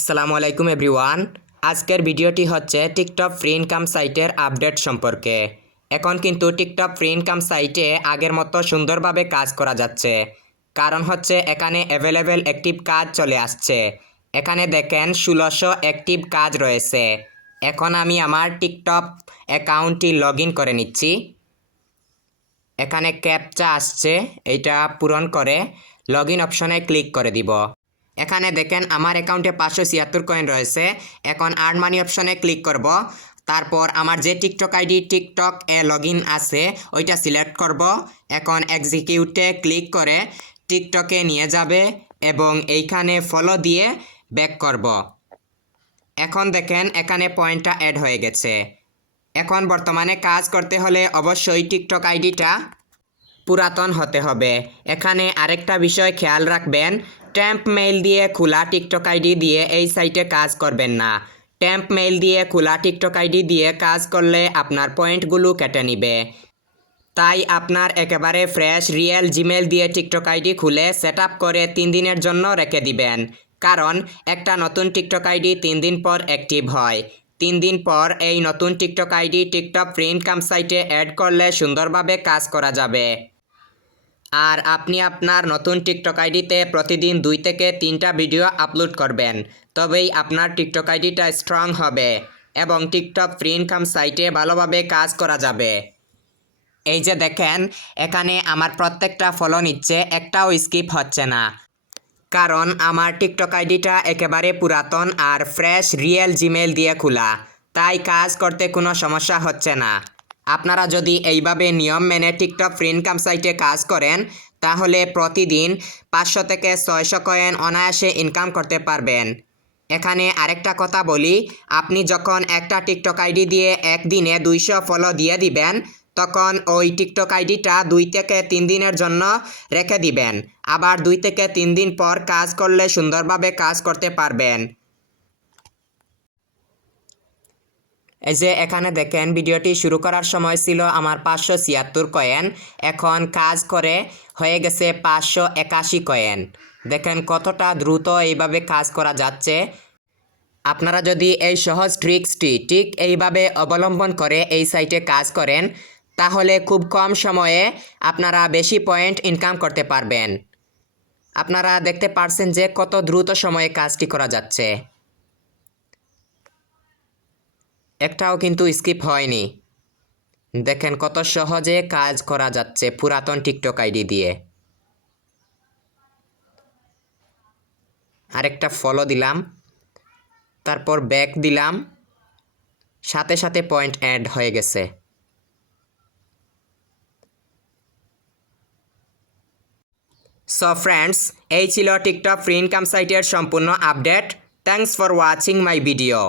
আসসালামু আলাইকুম এভরিওয়ান। আজকের ভিডিওটি হচ্ছে টিকটক ফ্রি ইনকাম সাইটের আপডেট সম্পর্কে। এখন কিন্তু টিকটক ফ্রি ইনকাম সাইটে আগের মতো সুন্দরভাবে কাজ করা যাচ্ছে, কারণ হচ্ছে এখানে অ্যাভেলেবেল অ্যাক্টিভ কাজ চলে আসছে। এখানে দেখেন 1600 অ্যাক্টিভ কাজ রয়েছে। এখন আমি আমার টিকটক অ্যাকাউন্টটি লগ ইন করে নিচ্ছি। এখানে ক্যাপচা আসছে, এইটা পূরণ করে লগ ইন অপশনে ক্লিক করে দিব। এখানে দেখেন আমার অ্যাকাউন্টে 576 কয়েন রয়েছে। এখন আর্ন মানি অপশনে ক্লিক করব। তারপর আমার যে TikTok ID TikTok A log in আছে ওইটা সিলেক্ট করব। এখন এক্সিকিউটে ক্লিক করে টিকটকে নিয়ে যাবে এবং এইখানে ফলো দিয়ে ব্যাক করব। এখন দেখেন এখানে পয়েন্টটা অ্যাড হয়ে গেছে। এখন বর্তমানে কাজ করতে হলে অবশ্যই টিকটক আইডিটা পুরাতন হতে হবে। এখানে আরেকটা বিষয় খেয়াল রাখবেন, ট্যাম্প মেইল দিয়ে খোলা টিকটক আইডি দিয়ে এই সাইটে কাজ করবেন না। ট্যাম্প মেইল দিয়ে খোলা টিকটক আইডি দিয়ে কাজ করলে আপনার পয়েন্টগুলো কেটে নিবে। তাই আপনার একেবারে ফ্রেশ রিয়েল জিমেল দিয়ে টিকটক আইডি খুলে সেট আপ করে 3 দিনের জন্য রেখে দিবেন, কারণ একটা নতুন টিকটক আইডি 3 দিন পর অ্যাক্টিভ হয়। 3 দিন পর এই নতুন TikTok ID TikTok free income সাইটে অ্যাড করলে সুন্দরভাবে কাজ করা যাবে। আর আপনি আপনার নতুন টিকটক আইডিতে প্রতিদিন 2 থেকে 3টা ভিডিও আপলোড করবেন, তবেই আপনার টিকটক আইডিটা স্ট্রং হবে এবং টিকটক ফ্রি ইনকাম সাইটে ভালোভাবে কাজ করা যাবে। এই যে দেখেন এখানে আমার প্রত্যেকটা ফলো নিচ্ছে, একটাও স্কিপ হচ্ছে না, কারণ আমার টিকটক আইডিটা একেবারে পুরাতন আর ফ্রেশ রিয়েল জিমেল দিয়ে খোলা, তাই কাজ করতে কোনো সমস্যা হচ্ছে না। আপনারা যদি এইভাবে নিয়ম মেনে টিকটক ফ্রি ইনকাম সাইটে কাজ করেন তাহলে প্রতিদিন 500 থেকে 600 কয়েন অনায়াসে ইনকাম করতে পারবেন। এখানে আরেকটা কথা বলি, আপনি যখন একটা টিকটক আইডি দিয়ে একদিনে 200 ফলো দিয়ে দিবেন তখন ওই টিকটক আইডিটা 2 থেকে 3 দিনের জন্য রেখে দিবেন। আবার 2 থেকে 3 দিন পর কাজ করলে সুন্দরভাবে কাজ করতে পারবেন। এই যে এখানে দেখেন ভিডিওটি শুরু করার সময় ছিল আমার 576 কয়েন, এখন কাজ করে হয়ে গেছে 581 কয়েন। দেখেন কতটা দ্রুত এইভাবে কাজ করা যাচ্ছে। আপনারা যদি এই সহজ ট্রিক্সটি ঠিক এইভাবে অবলম্বন করে এই সাইটে কাজ করেন তাহলে খুব কম সময়ে আপনারা বেশি পয়েন্ট ইনকাম করতে পারবেন। আপনারা দেখতে পারছেন যে কত দ্রুত সময়ে কাজটি করা যাচ্ছে, একটাও কিন্তু স্কিপ হয়নি। দেখেন কত সহজে কাজ করা যাচ্ছে পুরাতন টিকটক আইডি দিয়ে। আরেকটা ফলো দিলাম, তারপর ব্যাক দিলাম, সাথে সাথে পয়েন্ট অ্যাড হয়ে গেছে। সো ফ্রেন্ডস, এই ছিল টিকটক ফ্রি ইনকাম সাইটের সম্পূর্ণ update. Thanks for watching my video.